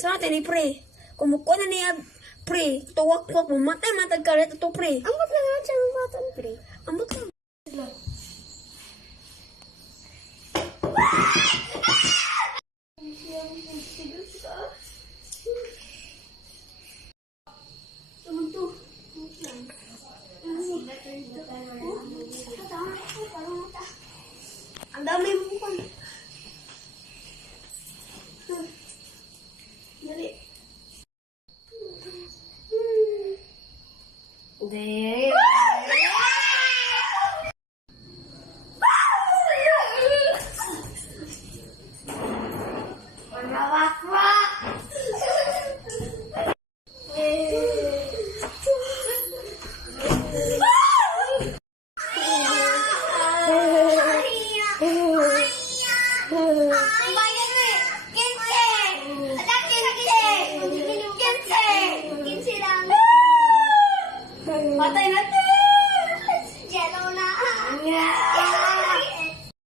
sa atin ni pre. Kumukuha na niya pre. Tuwak-wak mo. Matay-matag ka rin ito pre. Ambot lang nga siya ng batan, pre. Ambot lang. Ang dami mo pa. Dali. Dali. Patay na to.